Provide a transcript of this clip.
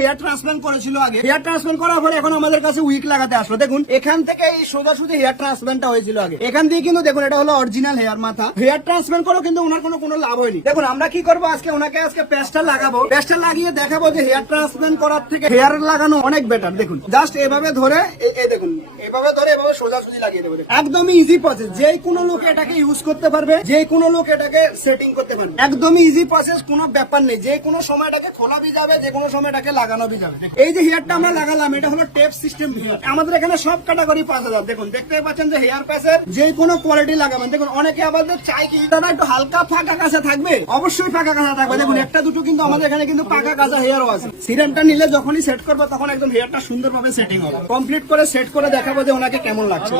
Hair transplant করেছিল আগে। Hair transplant করার পরে এখন আমাদের কাছে উইক লাগাতে আসলো। দেখুন, এখান থেকে এই সোজাসুজি হেয়ার ট্রান্সপ্লান্টটা হয়েছিল আগে। এখান দিয়ে কিন্তু দেখুন, এটা হলো অরিজিনাল হেয়ার মাথা। হেয়ার ট্রান্সপ্লান্ট করো কিন্তু ওনার কোনো কোনো লাভ হয়নি। দেখুন, আমরা কি করব আজকে? ওনাকে আজকে প্যাস্টার লাগাবো। প্যাস্টার লাগিয়ে দেখাবো যে হেয়ার ট্রান্সপ্লান্ট করার থেকে হেয়ার লাগানো অনেক বেটার দেখুন জাস্ট এভাবে ধরে এই দেখুন এভাবে ধরে এভাবে সোজাসুজি লাগিয়ে দেবো। একদমই ইজি প্রসেস যে কোনো লোক এটাকে ইউজ করতে পারবে যে কোনো লোক এটাকে সেটিং করতে পারবে। একদমই ইজি প্রসেস কোনো ব্যাপার নেই। যে কোনো সময় এটাকে খোলা বি যাবে, যে কোনো সময় এটাকে লাগানো বি যাবে। এই যে হেয়ারটা আমরা লাগালাম, এটা হলো টেপ সিস্টেম আমাদের এখানে সব ক্যাটাগরি পাঁচ হাজার দেখুন দেখতে পাচ্ছেন যে হেয়ার প্যাসের যে কোনো কোয়ালিটি লাগাবেন। দেখুন, অনেকে আমাদের চাই কি, দাদা, একটু হালকা ফাঁকা কাঁচা থাকবে? অবশ্যই ফাঁকা কাঁচা থাকবে। দেখুন, একটা দুটো কিন্তু আমাদের এখানে কিন্তু পাকা কাঁচা হেয়ারও আছে। সিরেমটা নিলে যখনই সেট করব, তখন একদম হেয়ারটা সুন্দরভাবে সেটিং হবে। কমপ্লিট করে সেট করে দেখাবো যে ওনাকে কেমন লাগছে?